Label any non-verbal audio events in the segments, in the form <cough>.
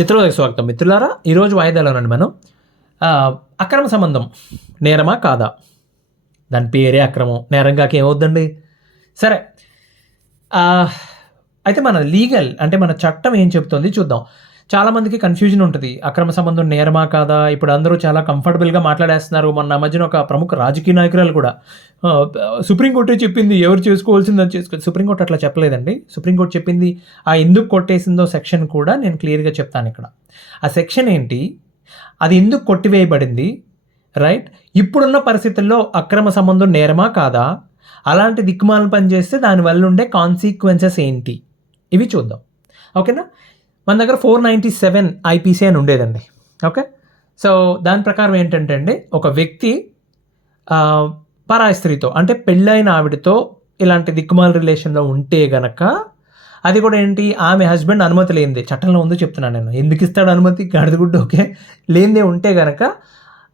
చిత్రోదయ స్వాగతం మిత్రులారా. ఈరోజు వాయిదాలోనండి మనం. అక్రమ సంబంధం. నేరమా కాదా? దాని పేరే అక్రమం. నేరంగా ఏమవుద్దండి? సరే. అయితే మన లీగల్ అంటే మన చట్టం ఏం చెప్తుంది చూద్దాం. చాలామందికి కన్ఫ్యూజన్ ఉంటుంది. అక్రమ సంబంధం నేరమా కాదా? ఇప్పుడు అందరూ చాలా కంఫర్టబుల్గా మాట్లాడేస్తున్నారు. మొన్న మధ్యన ఒక ప్రముఖ రాజకీయ నాయకురాలు కూడా సుప్రీంకోర్టు చెప్పింది ఎవరు చేసుకోవాల్సిందని చేసుకో సుప్రీంకోర్టు అట్లా చెప్పలేదండి. సుప్రీంకోర్టు చెప్పింది ఆ ఎందుకు కొట్టేసిందో సెక్షన్ కూడా నేను క్లియర్గా చెప్తాను ఇక్కడ. ఆ సెక్షన్ ఏంటి? అది ఎందుకు కొట్టివేయబడింది? రైట్? ఇప్పుడున్న పరిస్థితుల్లో అక్రమ సంబంధం నేరమా కాదా? అలాంటి దిక్కుమాలను పనిచేస్తే దానివల్ల ఉండే కాన్సిక్వెన్సెస్ ఏంటి? ఇవి చూద్దాం. ఓకేనా? మన దగ్గర ఫోర్ నైంటీ సెవెన్ ఐపీసీ అని ఉండేదండి. ఓకే సో దాని ప్రకారం ఏంటంటే అండి ఒక వ్యక్తి ఆ, పరాయి స్త్రీతో అంటే పెళ్ళైన ఆవిడతో ఇలాంటి దిక్కుమాల రిలేషన్లో ఉంటే గనక అది కూడా ఏంటి ఆమె హస్బెండ్ అనుమతి లేనిదే. చట్టంలో ఉందో చెప్తున్నాను నేను. ఎందుకు ఇస్తాడు అనుమతి? గడదగుడ్డు ఓకే? లేనిదే ఉంటే గనక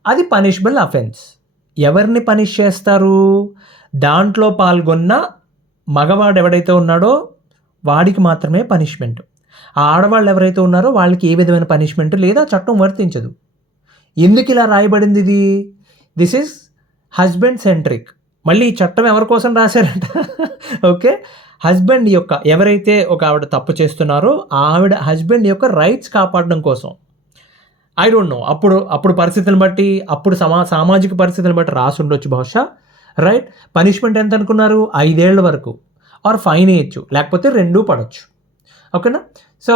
అది పనిషబుల్ అఫెన్స్ ఎవరిని పనిష్ చేస్తారు? దాంట్లో పాల్గొన్న మగవాడు ఎవడైతే ఉన్నాడో వాడికి మాత్రమే పనిష్మెంట్ ఆ ఆడవాళ్ళు ఎవరైతే ఉన్నారో వాళ్ళకి ఏ విధమైన పనిష్మెంట్ లేదా చట్టం వర్తించదు. ఎందుకు ఇలా రాయబడింది ఇది? దిస్ ఇస్ హస్బెండ్ సెంట్రిక్ మళ్ళీ ఈ చట్టం ఎవరి కోసం రాశారంట? <laughs> ఓకే. హస్బెండ్ యొక్క ఎవరైతే ఒక ఆవిడ తప్పు చేస్తున్నారో ఆవిడ హస్బెండ్ యొక్క రైట్స్ కాపాడడం కోసం. ఐ డోంట్ నో అప్పుడు అప్పుడు పరిస్థితులను బట్టి అప్పుడు సమా సామాజిక పరిస్థితులను బట్టి రాసి ఉండొచ్చు బహుశా. రైట్ పనిష్మెంట్ ఎంత అనుకున్నారు? ఐదేళ్ళ వరకు. ఆర్ ఫైన్ వేయచ్చు లేకపోతే రెండూ పడవచ్చు ఓకేనా? సో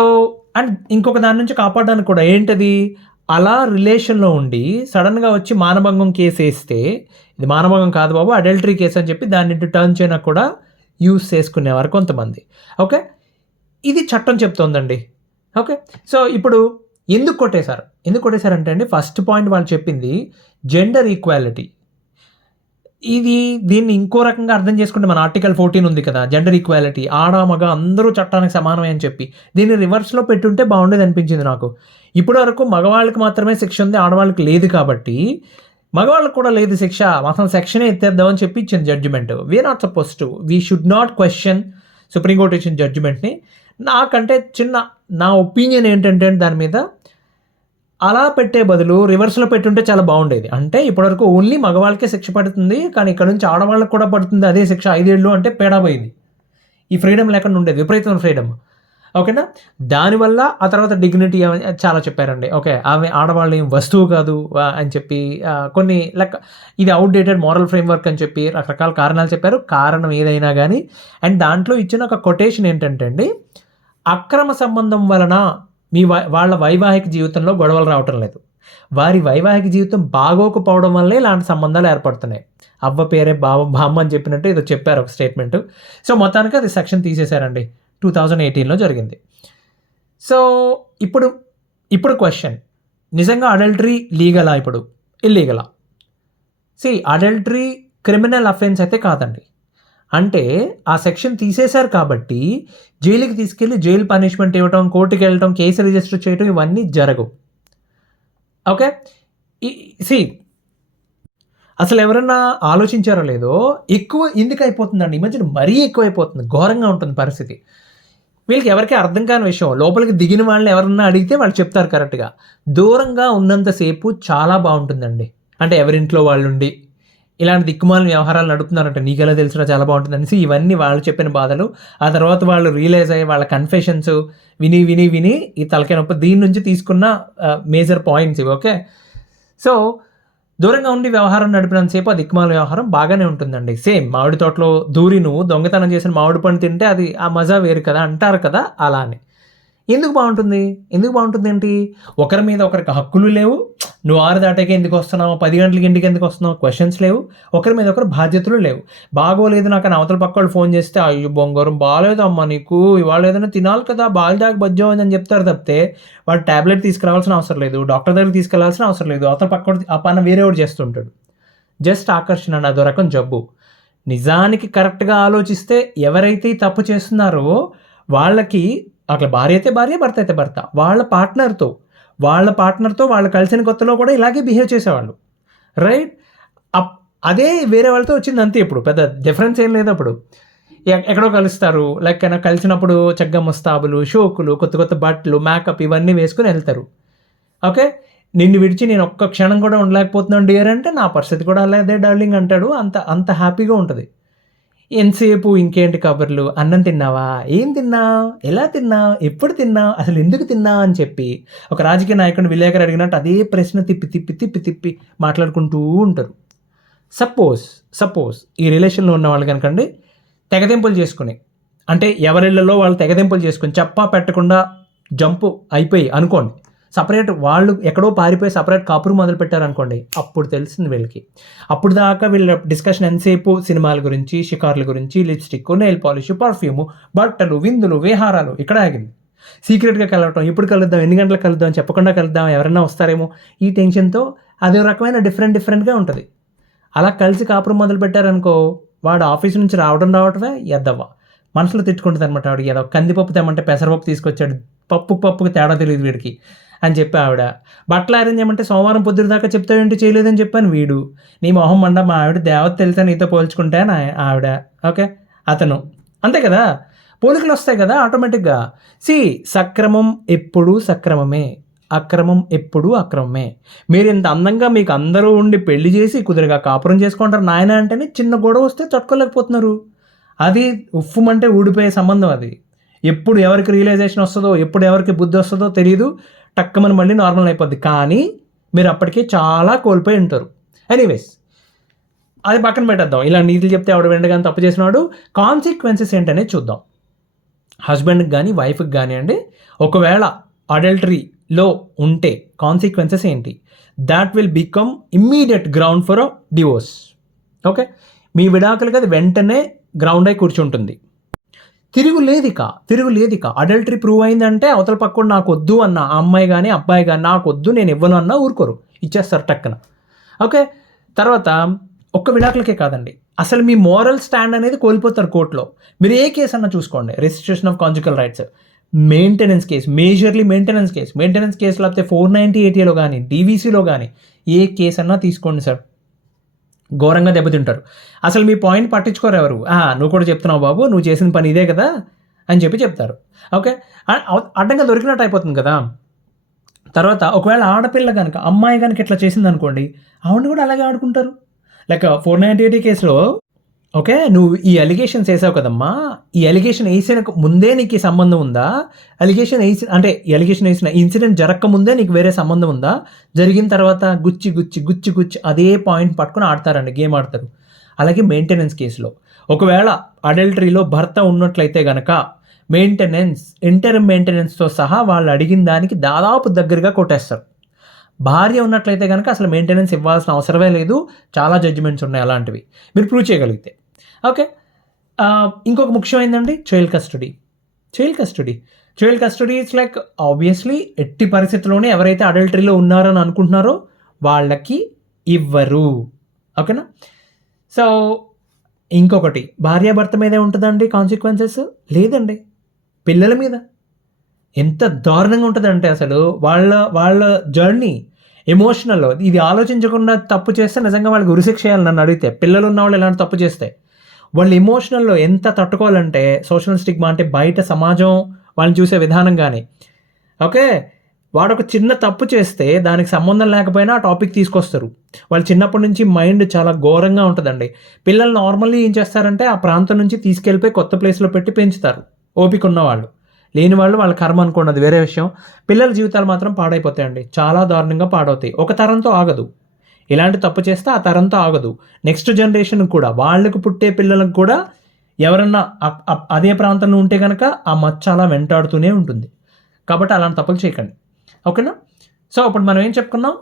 అండ్ ఇంకొక దాని నుంచి కాపాడడానికి కూడా ఏంటది? అలా రిలేషన్లో ఉండి సడన్గా వచ్చి మానభంగం కేసు వేస్తే ఇది మానభంగం కాదు బాబు అడల్టరీ కేసు అని చెప్పి దాన్ని టర్న్ చేయడానికి కూడా యూస్ చేసుకునేవారు కొంతమంది. ఓకే? ఇది చట్టం చెప్తోందండి. ఓకే? సో ఇప్పుడు ఎందుకు కొట్టేశారు? ఎందుకు కొట్టేశారంటే అండి ఫస్ట్ పాయింట్ వాళ్ళు చెప్పింది జెండర్ ఈక్వాలిటీ ఇది దీన్ని ఇంకో రకంగా అర్థం చేసుకుంటే మన ఆర్టికల్ ఫోర్టీన్ ఉంది కదా జెండర్ ఈక్వాలిటీ ఆడ మగ అందరూ చట్టానికి సమానమే అని చెప్పి. దీన్ని రివర్స్లో పెట్టుంటే బాగుండేది అనిపించింది నాకు. ఇప్పటి వరకు మగవాళ్ళకి మాత్రమే శిక్ష ఉంది ఆడవాళ్ళకి లేదు కాబట్టి మగవాళ్ళకి కూడా లేదు శిక్ష. మొత్తం సెక్షనే ఎత్తేద్దామని చెప్పి ఇచ్చింది judgement we are not supposed to we should not question supreme court ఇచ్చిన జడ్జిమెంట్ని నాకంటే చిన్న నా ఒపీనియన్ ఏంటంటే దాని మీద అలా పెట్టే బదులు రివర్స్లో పెట్టుంటే చాలా బాగుండేది. అంటే ఇప్పటివరకు ఓన్లీ మగవాళ్ళకే శిక్ష పడుతుంది కానీ ఇక్కడ నుంచి ఆడవాళ్ళకి కూడా పడుతుంది అదే శిక్ష ఐదేళ్ళు అంటే పేడాపోయింది ఈ ఫ్రీడమ్ లేకుండా ఉండేది విపరీతమైన ఫ్రీడమ్ ఓకేనా దానివల్ల ఆ తర్వాత డిగ్నిటీ చాలా చెప్పారండి. ఓకే ఆమె ఆడవాళ్ళు ఏం వస్తువు కాదు అని చెప్పి కొన్ని లెక్క ఇది అవుట్డేటెడ్ మోరల్ ఫ్రేమ్వర్క్ అని చెప్పి రకరకాల కారణాలు చెప్పారు. కారణం ఏదైనా కానీ అండ్ దాంట్లో ఇచ్చిన ఒక కొటేషన్ ఏంటంటే అండి అక్రమ సంబంధం వలన మీ వై- వాళ్ళ వైవాహిక జీవితంలో గొడవలు రావటం లేదు. వారి వైవాహిక జీవితం బాగోకపోవడం వల్లే ఇలాంటి సంబంధాలు ఏర్పడుతున్నాయి. అవ్వ పేరే బావ బామ్మ అని చెప్పినట్టు ఏదో చెప్పారు ఒక స్టేట్మెంట్ సో మొత్తానికి అది సెక్షన్ తీసేశారండి. టూ థౌజండ్ ఎయిటీన్లో జరిగింది. సో ఇప్పుడు ఇప్పుడు క్వశ్చన్ నిజంగా అడల్టరీ లీగలా ఇప్పుడు? ఇల్లీగలా సి అడల్టరీ క్రిమినల్ అఫెన్స్ అయితే కాదండి. అంటే ఆ సెక్షన్ తీసేశారు కాబట్టి జైలుకి తీసుకెళ్ళి జైలు పనిష్మెంట్ ఇవ్వటం కోర్టుకి వెళ్ళటం కేసు రిజిస్టర్ చేయటం ఇవన్నీ జరగవు. ఓకే? సి అసలు ఎవరన్నా ఆలోచించారో లేదో ఎక్కువ ఎందుకు అయిపోతుందండి? ఈ మధ్యన మరీ ఎక్కువ అయిపోతుంది. ఘోరంగా ఉంటుంది పరిస్థితి. వీళ్ళకి ఎవరికి అర్థం కాని విషయం. లోపలికి దిగిన వాళ్ళని ఎవరన్నా అడిగితే వాళ్ళు చెప్తారు కరెక్ట్గా. దూరంగా ఉన్నంతసేపు చాలా బాగుంటుందండి. అంటే ఎవరింట్లో వాళ్ళు ఉండి ఇలాంటి దిక్కుమాలిన వ్యవహారాలు నడుపుతున్నారంటే నీకెలా తెలిసినా చాలా బాగుంటుంది అనేసి ఇవన్నీ వాళ్ళు చెప్పిన బాధలు. ఆ తర్వాత వాళ్ళు రియలైజ్ అయ్యి వాళ్ళ కన్ఫెషన్స్ విని విని విని ఈ తలకాయ నొప్పి దీని నుంచి తీసుకున్న మేజర్ పాయింట్స్ ఇవి ఓకే సో దూరంగా ఉండి వ్యవహారం నడిపినంతసేపు ఆ దిక్కుమాల వ్యవహారం బాగానే ఉంటుందండి. సేమ్ మామిడి తోటలో దూరి నువ్వు దొంగతనం చేసిన మామిడి పండు తింటే అది ఆ మజా వేరు కదా అంటారు కదా అలానే. ఎందుకు బాగుంటుంది? ఎందుకు బాగుంటుంది ఏంటి ఒకరి మీద ఒకరికి హక్కులు లేవు. నువ్వు ఆరు దాటాకే ఎందుకు వస్తున్నావు? పది గంటలకి ఇంటికి ఎందుకు వస్తున్నావు? క్వశ్చన్స్ లేవు. ఒకరి మీద ఒకరు బాధ్యతలు లేవు. బాగోలేదు నాకు అని అవతల పక్క వాళ్ళు ఫోన్ చేస్తే అయ్యో బొంగరం బాగాలేదు అమ్మ నీకు. ఇవాళ ఏదైనా తినాలి కదా. బాగా దాకా అని చెప్తారు తప్పితే వాడు ట్యాబ్లెట్ తీసుకురావాల్సిన అవసరం లేదు. డాక్టర్ దగ్గరికి తీసుకెళ్ళాల్సిన అవసరం లేదు. అవతల పక్క ఆ పని వేరే వాడు చేస్తుంటాడు జస్ట్ ఆకర్షణ అండి అదో రకం జబ్బు. నిజానికి కరెక్ట్గా ఆలోచిస్తే ఎవరైతే తప్పు చేస్తున్నారో వాళ్ళకి అట్లా భార్య అయితే భార్య భర్త అయితే భర్త. వాళ్ళ పార్ట్నర్తో వాళ్ళ పార్ట్నర్తో వాళ్ళు కలిసిన కొత్తలో కూడా ఇలాగే బిహేవ్ చేసేవాళ్ళు. రైట్? అప్ అదే వేరే వాళ్ళతో వచ్చింది అంతే ఇప్పుడు. పెద్ద డిఫరెన్స్ ఏం లేదు అప్పుడు. ఎ- ఎక్కడో కలుస్తారు. లైక్ అయినా కలిసినప్పుడు చక్కగా ముస్తాబులు షోకులు కొత్త కొత్త బట్టలు మేకప్ ఇవన్నీ వేసుకుని వెళ్తారు. ఓకే? నిన్ను విడిచి నేను ఒక్క క్షణం కూడా ఉండలేకపోతున్నాను డియర్ అంటే నా పరిస్థితి కూడా అలాగే డార్లింగ్ అంటాడు. అంత అంత హ్యాపీగా ఉంటుంది. ఎంతసేపు ఇంకేంటి కబుర్లు? అన్నం తిన్నావా? ఏం తిన్నావు? ఎలా తిన్నావు? ఎప్పుడు తిన్నావు? అసలు ఎందుకు తిన్నావు? అని చెప్పి ఒక రాజకీయ నాయకుడిని విలేకరు అడిగినట్టు అదే ప్రశ్న తిప్పి తిప్పి తిప్పి తిప్పి మాట్లాడుకుంటూ ఉంటారు. సపోజ్ సపోజ్ ఈ రిలేషన్లో ఉన్న వాళ్ళు కనుకండి తెగదెంపులు చేసుకుని అంటే ఎవరిళ్ళలో వాళ్ళు తెగదెంపులు చేసుకుని చెప్పా పెట్టకుండా జంపు అయిపోయి అనుకోండి సపరేట్ వాళ్ళు ఎక్కడో పారిపోయి సపరేట్ కాపురు మొదలు పెట్టారనుకోండి అప్పుడు తెలిసింది వీళ్ళకి. అప్పుడు దాకా వీళ్ళ డిస్కషన్ ఎంతసేపు? సినిమాల గురించి షికార్ల గురించి లిప్స్టిక్ నెయిల్ పాలిష్ పర్ఫ్యూమ్ బట్టలు విందులు విహారాలు ఇక్కడ ఆగింది. సీక్రెట్గా కలవటం ఇప్పుడు కలుద్దాం ఎన్ని గంటలకు కలుద్దాం చెప్పకుండా కలుద్దాం ఎవరైనా వస్తారేమో ఈ టెన్షన్తో అదే రకమైన డిఫరెంట్ డిఫరెంట్గా ఉంటుంది. అలా కలిసి కాపురం మొదలు పెట్టారనుకో వాడు ఆఫీస్ నుంచి రావడం రావటమే ఎద్దవ్వ. మనసులో తిట్టుకుంటుంది అనమాట వాడు ఏదో కందిపప్పు తెమ్మంటే పెసరపప్పు తీసుకొచ్చాడు. పప్పు పప్పుకి తేడా తెలియదు వీడికి అని చెప్పి ఆవిడ. బట్టలు అరేంజ్ చేయమంటే సోమవారం పొద్దున దాకా చెప్తావేంటి చేయలేదని చెప్పాను వీడు. నీ మొహం మండ మా ఆవిడ దేవత తెలుసా నీతో పోల్చుకుంటే నా ఆవిడ. ఓకే? అతను. అంతే కదా? పోలికలు వస్తాయి కదా ఆటోమేటిక్గా. సి సక్రమం ఎప్పుడూ సక్రమమే. అక్రమం ఎప్పుడూ అక్రమమే. మీరు ఇంత అందంగా మీకు అందరూ ఉండి పెళ్ళి చేసి కుదురుగా కాపురం చేసుకుంటారు నాయన అంటేనే చిన్న గొడవ వస్తే తట్టుకోలేకపోతున్నారు. అది ఉఫ్ఫుమంటే ఊడిపోయే సంబంధం అది. ఎప్పుడు ఎవరికి రియలైజేషన్ వస్తుందో ఎప్పుడు ఎవరికి బుద్ధి వస్తుందో తెలియదు టక్కమని మళ్ళీ నార్మల్ అయిపోద్ది. కానీ మీరు అప్పటికే చాలా కోల్పోయి ఉంటారు. ఎనీవేస్ అది పక్కన పెట్టేద్దాం. ఇలా నీతులు చెప్తే ఆవిడ వెంటగానే తప్పు చేసినాడు. కాన్సిక్వెన్సెస్ ఏంటనేది చూద్దాం. హస్బెండ్కి కానీ వైఫ్కి కానివ్వండి ఒకవేళ అడల్టరీలో ఉంటే కాన్సిక్వెన్సెస్ ఏంటి? That will become immediate ground for a divorce okay మీ విడాకులకి అది వెంటనే గ్రౌండ్ అయి కూర్చుంటుంది. తిరుగు లేదు తిరుగు లేదు అడల్టరీ ప్రూవ్ అయిందంటే అవతల పక్కన నాకు వద్దు అన్న ఆ అమ్మాయి కానీ అబ్బాయి కానీ నాకు వద్దు నేను ఇవ్వను అన్న ఊరుకోరు. ఇచ్చేస్తారు టక్కన. ఓకే? తర్వాత ఒక్క విడాకులకే కాదండి. అసలు మీ మోరల్ స్టాండ్ అనేది కోల్పోతారు కోర్టులో. మీరు ఏ కేసు అన్నా చూసుకోండి. Registration of conjugal rights maintenance case majorly maintenance case maintenance case లేకపోతే ఫోర్ నైంటీ ఎయిటీలో కానీ డీవీసీలో కానీ ఏ కేసు అన్నా తీసుకోండి సార్ ఘోరంగా దెబ్బతింటారు. అసలు మీ పాయింట్ పట్టించుకోరు ఎవరు. నువ్వు కూడా చెప్తున్నావు బాబు నువ్వు చేసిన పని ఇదే కదా అని చెప్పి చెప్తారు. ఓకే? అవ- అడ్డంగా దొరికినట్టు అయిపోతుంది కదా. తర్వాత ఒకవేళ ఆడపిల్ల కనుక అమ్మాయి కనుక ఇట్లా చేసింది అనుకోండి ఆవిడ కూడా అలాగే ఆడుకుంటారు. లైక్ ఫోర్ నైంటీ ఎయిటీ కేసులో ఓకే నువ్వు ఈ అలిగేషన్స్ వేసావు కదమ్మా. ఈ అలిగేషన్ వేసిన ముందే నీకు సంబంధం ఉందా? అలిగేషన్ వేసి అంటే ఈ అలిగేషన్ వేసిన ఇన్సిడెంట్ జరగక ముందే నీకు వేరే సంబంధం ఉందా? జరిగిన తర్వాత గుచ్చి గుచ్చి గుచ్చి గుచ్చి అదే పాయింట్ పట్టుకుని ఆడతారండి గేమ్ ఆడతారు. అలాగే మెయింటెనెన్స్ కేసులో ఒకవేళ అడల్టరీలో భర్త ఉన్నట్లయితే గనక మెయింటెనెన్స్ ఇంటర్ మెయింటెనెన్స్తో సహా వాళ్ళు అడిగిన దానికి దాదాపు దగ్గరగా కొట్టేస్తారు. భార్య ఉన్నట్లయితే కనుక అసలు మెయింటెనెన్స్ ఇవ్వాల్సిన అవసరమే లేదు. చాలా జడ్జిమెంట్స్ ఉన్నాయి అలాంటివి. మీరు ప్రూవ్ చేయగలిగితే. ఓకే ఇంకొక ముఖ్యమైందండి child custody child custody child custody it's like obviously ఎట్టి పరిస్థితుల్లోనే ఎవరైతే అడల్టరీలో ఉన్నారని అనుకుంటున్నారో వాళ్ళకి ఇవ్వరు. ఓకేనా సో ఇంకొకటి. భార్యాభర్త మీదే ఉంటుందండి కాన్సిక్వెన్సెస్ లేదండి. పిల్లల మీద. ఎంత దారుణంగా ఉంటుందంటే అసలు వాళ్ళ వాళ్ళ జర్నీ ఎమోషనల్ ఇది ఆలోచించకుండా తప్పు చేస్తే నిజంగా వాళ్ళకి ఉరిశిక్ష చేయాలి నన్ను అడిగితే. పిల్లలు ఉన్న వాళ్ళు ఎలాంటి తప్పు చేస్తే? వాళ్ళు ఎమోషనల్లో ఎంత తట్టుకోవాలంటే సోషల్ స్టిగ్మా అంటే బయట సమాజం వాళ్ళని చూసే విధానం కానీ. ఓకే? వాడు ఒక చిన్న తప్పు చేస్తే దానికి సంబంధం లేకపోయినా ఆ టాపిక్ తీసుకొస్తారు. వాళ్ళు చిన్నప్పటి నుంచి మైండ్ చాలా ఘోరంగా ఉంటుందండి. పిల్లలు నార్మల్లీ ఏం చేస్తారంటే ఆ ప్రాంతం నుంచి తీసుకెళ్ళిపోయి కొత్త ప్లేస్లో పెట్టి పెంచుతారు. ఓపిక ఉన్నవాళ్ళు. లేని వాళ్ళు వాళ్ళ కర్మ అనుకోండి అది వేరే విషయం. పిల్లల జీవితాలు మాత్రం పాడైపోతాయండి. చాలా దారుణంగా పాడవుతాయి. ఒక తరంతో ఆగదు. ఇలాంటి తప్పు చేస్తే ఆ తరంతో ఆగదు. నెక్స్ట్ జనరేషన్ కూడా వాళ్ళకు పుట్టే పిల్లలకు కూడా ఎవరన్నా అదే ప్రాంతంలో ఉంటే కనుక ఆ మచ్చ అలా వెంటాడుతూనే ఉంటుంది. కాబట్టి అలాంటి తప్పులు చేయకండి. ఓకేనా? సో ఇప్పుడు మనం ఏం చెప్పుకున్నాం?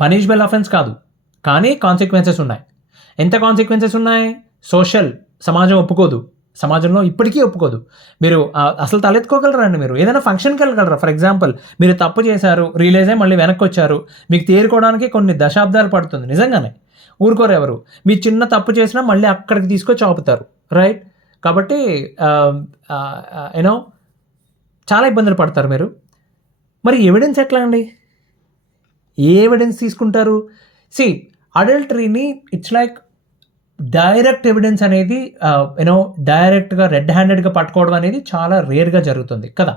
పనిష్బెల్ అఫెన్స్ కాదు. కానీ కాన్సిక్వెన్సెస్ ఉన్నాయి. ఎంత కాన్సిక్వెన్సెస్ ఉన్నాయి? సోషల్ సమాజం ఒప్పుకోదు. సమాజంలో ఇప్పటికీ ఒప్పుకోదు. మీరు అసలు తలెత్తుకోగలరండి మీరు? ఏదైనా ఫంక్షన్కి వెళ్ళగలరా? ఫర్ ఎగ్జాంపుల్ మీరు తప్పు చేశారు రియలైజ్ అయ్యి మళ్ళీ వెనక్కి వచ్చారు మీకు తేరుకోవడానికి కొన్ని దశాబ్దాలు పడుతుంది నిజంగానే. ఊరుకోరు ఎవరు. మీ చిన్న తప్పు చేసినా మళ్ళీ అక్కడికి తీసుకొచ్చి ఆపుతారు రైట్ కాబట్టి యూనో చాలా ఇబ్బందులు పడతారు మీరు. మరి ఎవిడెన్స్ ఎట్లా అండి? ఏ ఎవిడెన్స్ తీసుకుంటారు? సి అడల్టరీని ఇట్స్ లైక్ డైరెక్ట్ ఎవిడెన్స్ అనేది యూనో డైరెక్ట్గా రెడ్ హ్యాండెడ్గా పట్టుకోవడం అనేది చాలా రేర్గా జరుగుతుంది కదా?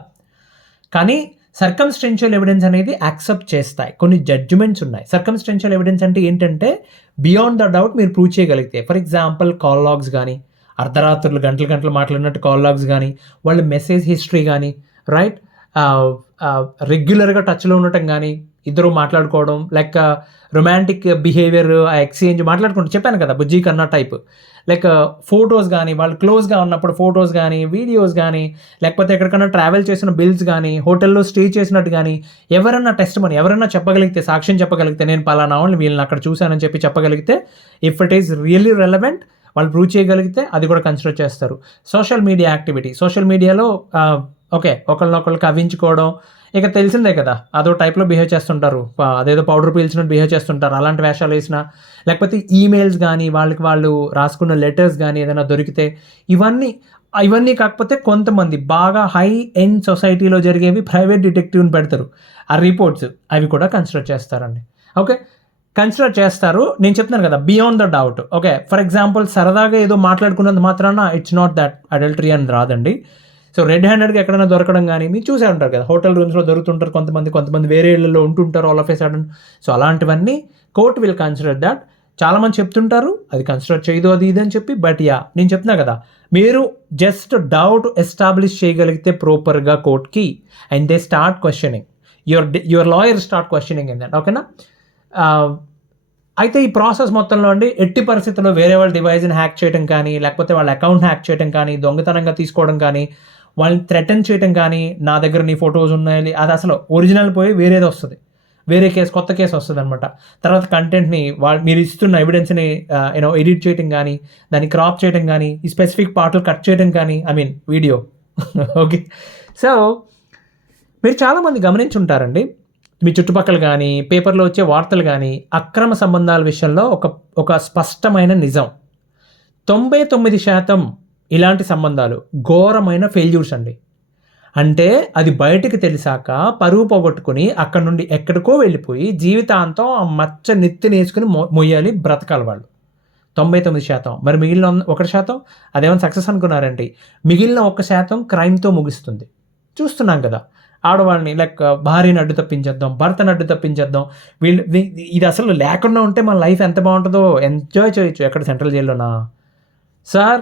కానీ సర్కమ్స్టెన్షియల్ ఎవిడెన్స్ అనేది యాక్సెప్ట్ చేస్తాయి. కొన్ని జడ్జిమెంట్స్ ఉన్నాయి. సర్కమ్స్టెన్షియల్ ఎవిడెన్స్ అంటే ఏంటంటే బియాండ్ ద డౌట్ మీరు ప్రూవ్ చేయగలిగితే. ఫర్ ఎగ్జాంపుల్ కాల్ లాగ్స్ కానీ అర్ధరాత్రులు గంటలు గంటలు మాట్లాడినట్టు కాల్ లాగ్స్ కానీ వాళ్ళ మెసేజ్ హిస్టరీ కానీ రైట్ రెగ్యులర్గా టచ్లో ఉండటం కానీ ఇద్దరు మాట్లాడుకోవడం లైక్ రొమాంటిక్ బిహేవియర్ ఆ ఎక్స్చేంజ్ మాట్లాడుకుంటూ చెప్పాను కదా బుజ్జి కన్నా టైప్ లైక్ ఫొటోస్ కానీ వాళ్ళు క్లోజ్గా ఉన్నప్పుడు ఫొటోస్ కానీ వీడియోస్ కానీ లేకపోతే ఎక్కడికైనా ట్రావెల్ చేసిన బిల్స్ కానీ హోటల్లో స్టే చేసినట్టు కానీ ఎవరన్నా టెస్ట్ మనీ ఎవరన్నా చెప్పగలిగితే సాక్ష్యం చెప్పగలిగితే నేను పలానా వాళ్ళని వీళ్ళని అక్కడ చూశానని చెప్పి చెప్పగలిగితే if it is really relevant వాళ్ళు ప్రూవ్ చేయగలిగితే అది కూడా కన్సిడర్ చేస్తారు. సోషల్ మీడియా యాక్టివిటీ సోషల్ మీడియాలో ఓకే ఒకళ్ళనొకళ్ళు కవ్వించుకోవడం ఇక తెలిసిందే కదా అదో టైప్లో బిహేవ్ చేస్తుంటారు. అదేదో పౌడర్ పీల్చినట్టు బిహేవ్ చేస్తుంటారు. అలాంటి వేషాలు వేసినా లేకపోతే ఈమెయిల్స్ కానీ వాళ్ళకి వాళ్ళు రాసుకున్న లెటర్స్ కానీ ఏదైనా దొరికితే ఇవన్నీ ఇవన్నీ కాకపోతే కొంతమంది బాగా హై ఎండ్ సొసైటీలో జరిగేవి ప్రైవేట్ డిటెక్టివ్ని పెడతారు. ఆ రిపోర్ట్స్ అవి కూడా కన్సిడర్ చేస్తారండి. ఓకే కన్సిడర్ చేస్తారు. నేను చెప్తున్నాను కదా beyond the doubt okay for example సరదాగా ఏదో మాట్లాడుకున్నంత మాత్రాన ఇట్స్ నాట్ దట్ అడల్టరీ అని రాదండి. సో రెడ్ హ్యాండెడ్గా ఎక్కడైనా దొరకడం కానీ మీరు చూసే ఉంటారు కదా. హోటల్ రూమ్స్లో దొరుకుతుంటారు కొంతమంది కొంతమంది వేరే ఇళ్ళలో ఉంటుంటారు all of a sudden so అలాంటివన్నీ కోర్ట్ విల్ కన్సిడర్ దాట్ చాలామంది చెప్తుంటారు అది కన్సిడర్ చేయదు అది ఇది అని చెప్పి బట్ యా నేను చెప్తున్నా కదా. మీరు జస్ట్ డౌట్ ఎస్టాబ్లిష్ చేయగలిగితే ప్రాపర్గా కోర్ట్కి and they start questioning your your lawyer start questioning ఏంటంటే ఓకేనా అయితే ఈ ప్రాసెస్ మొత్తంలో అండి ఎట్టి పరిస్థితుల్లో వేరే వాళ్ళ డివైజ్ని హ్యాక్ చేయడం కానీ లేకపోతే వాళ్ళ అకౌంట్ హ్యాక్ చేయడం కానీ దొంగతనంగా తీసుకోవడం కానీ వాళ్ళని థ్రెటన్ చేయటం కానీ నా దగ్గర నీ ఫొటోస్ ఉన్నాయి అది అసలు ఒరిజినల్ పోయి వేరేది వస్తుంది. వేరే కేసు కొత్త కేసు వస్తుంది అనమాట తర్వాత కంటెంట్ని వాళ్ళు మీరు ఇస్తున్న ఎవిడెన్స్ని యూనో ఎడిట్ చేయడం కానీ దాన్ని క్రాప్ చేయడం కానీ ఈ స్పెసిఫిక్ పార్ట్లు కట్ చేయడం కానీ I mean video okay so మీరు చాలామంది గమనించుంటారండి. మీ చుట్టుపక్కల కానీ పేపర్లో వచ్చే వార్తలు కానీ అక్రమ సంబంధాల విషయంలో ఒక ఒక స్పష్టమైన నిజం. తొంభై తొమ్మిది శాతం ఇలాంటి సంబంధాలు. ఘోరమైన ఫెయిల్యూర్స్ అండి అంటే అది బయటికి తెలిసాక పరువు పోగొట్టుకుని అక్కడ నుండి ఎక్కడికో వెళ్ళిపోయి జీవితాంతం ఆ మచ్చ నెత్తి నేసుకుని మొ- మొయ్యాలి బ్రతకాలి వాళ్ళు. తొంభై తొమ్మిది శాతం. మరి మిగిలిన ఒక ఒకటి శాతం? అదేమైనా సక్సెస్ అనుకున్నారండి? మిగిలిన ఒక శాతం క్రైమ్తో ముగుస్తుంది. చూస్తున్నాం కదా. ఆడవాళ్ళని లైక్ భార్యని అడ్డు తప్పించేద్దాం భర్తను అడ్డు తప్పించేద్దాం. వీళ్ళు ఇది అసలు లేకుండా ఉంటే మన లైఫ్ ఎంత బాగుంటుందో? ఎంజాయ్ చేయొచ్చు. ఎక్కడ సెంట్రల్ జైల్లోనా సార్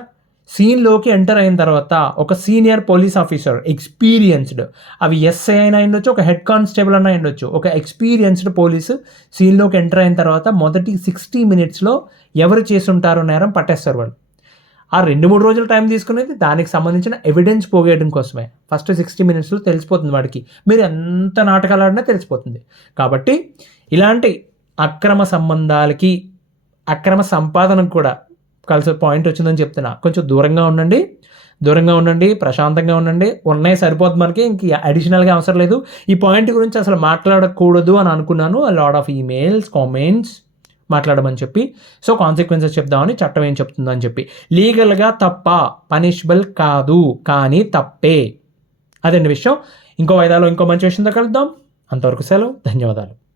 సీన్లోకి ఎంటర్ అయిన తర్వాత ఒక సీనియర్ పోలీస్ ఆఫీసర్ ఎక్స్పీరియన్స్డ్. అవి ఎస్ఐ అయినా ఉండొచ్చు ఒక హెడ్ కానిస్టేబుల్ అయినా ఉండొచ్చు. ఒక ఎక్స్పీరియన్స్డ్ పోలీసు సీన్లోకి ఎంటర్ అయిన తర్వాత మొదటి సిక్స్టీ మినిట్స్లో ఎవరు చేసుంటారో నేరం పట్టేస్తారు వాళ్ళు. ఆ రెండు మూడు రోజులు టైం తీసుకునేది దానికి సంబంధించిన ఎవిడెన్స్ పోగేయడం కోసమే. ఫస్ట్ సిక్స్టీ మినిట్స్లో తెలిసిపోతుంది వాడికి. మీరు ఎంత నాటకాలు ఆడినా తెలిసిపోతుంది. కాబట్టి ఇలాంటి అక్రమ సంబంధాలకి అక్రమ సంపాదనకు కూడా కలిసి పాయింట్ వచ్చిందని చెప్తున్నా. కొంచెం దూరంగా ఉండండి. దూరంగా ఉండండి. ప్రశాంతంగా ఉండండి. ఉన్నాయి సరిపోతుంది మనకి. ఇంక అడిషనల్గా అవసరం లేదు. ఈ పాయింట్ గురించి అసలు మాట్లాడకూడదు అని అనుకున్నాను. లాడ్ ఆఫ్ ఈమెయిల్స్ కామెంట్స్ మాట్లాడమని చెప్పి. సో కాన్సిక్వెన్సెస్ చెప్దామని చట్టం ఏం చెప్తుందని చెప్పి. లీగల్గా తప్ప పనిషబుల్ కాదు. కానీ తప్పే. అదండి విషయం? ఇంకో వాయిదాలో ఇంకో మంచి విషయంతో కలుద్దాం. అంతవరకు సెలవు. ధన్యవాదాలు.